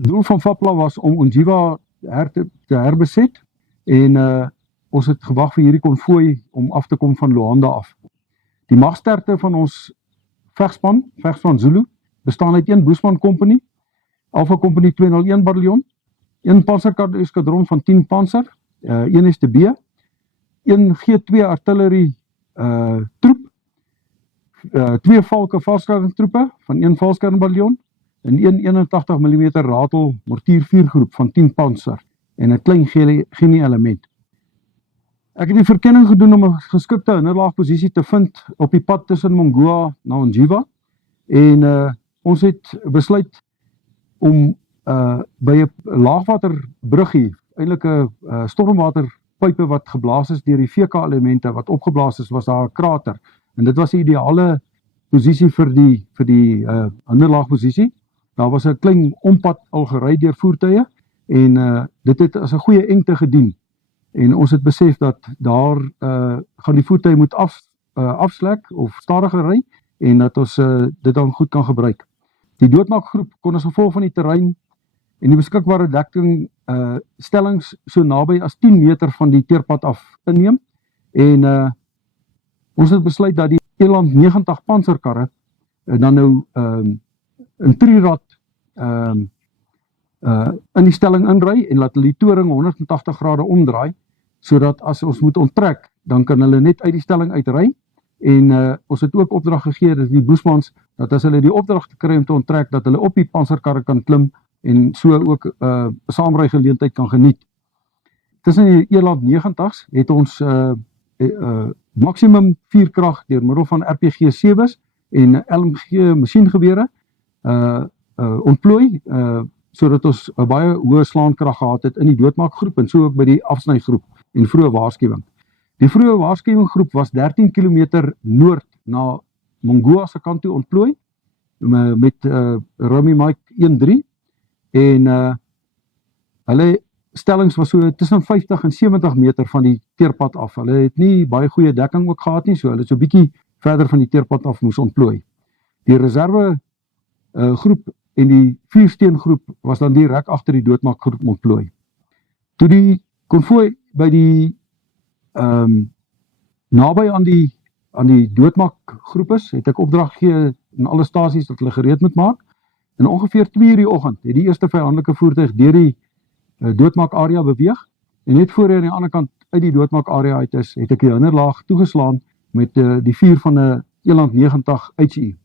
doel van FAPLA was om Onjiwa te herbeset en ons het gewag vir hierdie konvooi om af te kom van Luanda af. Die magsterkte van ons vegspan Zulu, bestaan uit 1 Bushman Company, Alpha Company 201 bataljon, 1 pansereskadron van 10 panser, 1 STB, 1 G2 artillerie troep, 2 Valke valskermtroepe van 1 valskermbataljon en 1 81 mm ratel mortiervuurgroep van 10 panser en 'n klein genie element. Ek het die verkenning gedoen om 'n geskikte hinderlaagposisie te vind op die pad tussen Mongoa na Onjiwa en ons het besluit om by 'n laagwaterbruggie, eintlik 'n stormwaterpype wat geblaas is deur die VK-elemente wat opgeblaas is, was daar 'n krater en dit was die ideale posisie vir die hinderlaagposisie. Daar was 'n klein ompad al gery deur voertuie en dit het as 'n goeie engte gedien. En ons het besef dat daar gaan die voertuig moet afslek of stadiger ry en dat ons dit dan goed kan gebruik. Die doodmaakgroep kon as gevolg van die terrein en die beskikbare dekking stellings so naby as 10 meter van die teerpad af inneem en ons het besluit dat die Eland 90 panserkarre dan nou in trirad in die stelling inry en laat hulle die toring 180 grade omdraai, sodat as ons moet onttrek, dan kan hulle net uit die stelling uitry en ons het ook opdrag gegee dat die Bushmans, dat as hulle die opdrag te kry om te onttrek, dat hulle op die panserkarre kan klim en so ook 'n saamry geleentheid kan geniet. Tussen die Eland 90's het ons maksimum vuurkrag deur middel van RPG-7's en LMG masjiengewere ontplooi, sodat ons 'n baie hoë slaankrag gehad het in die doodmaakgroep en so ook by die afsnygroep en vroeë waarskuwing. Die vroeë waarskuwingsgroep was 13 km noord na Mongoa se kant toe ontplooi met Romy Mike 13 en hulle stellings was so tussen 50 en 70 meter van die teerpad af. Hulle het nie baie goeie dekking ook gehad nie, so hulle het so bietjie verder van die teerpad af moes ontplooi. Die reserve groep en die vuursteengroep was dan direk agter die doodmaakgroep ontplooi. Toe die konvooi by die naby aan die doodmaakgroep is, het ek opdrag gegee in alle stasies dat hulle gereed moet maak. En ongeveer 2:00 die oggend het die eerste vyandelike voertuig deur die doodmaakarea beweeg en net voor hy aan die ander kant uit die doodmaakarea uit is, het ek die hinderlaag toegeslaan met die vuur van 'n Eland 90 HE.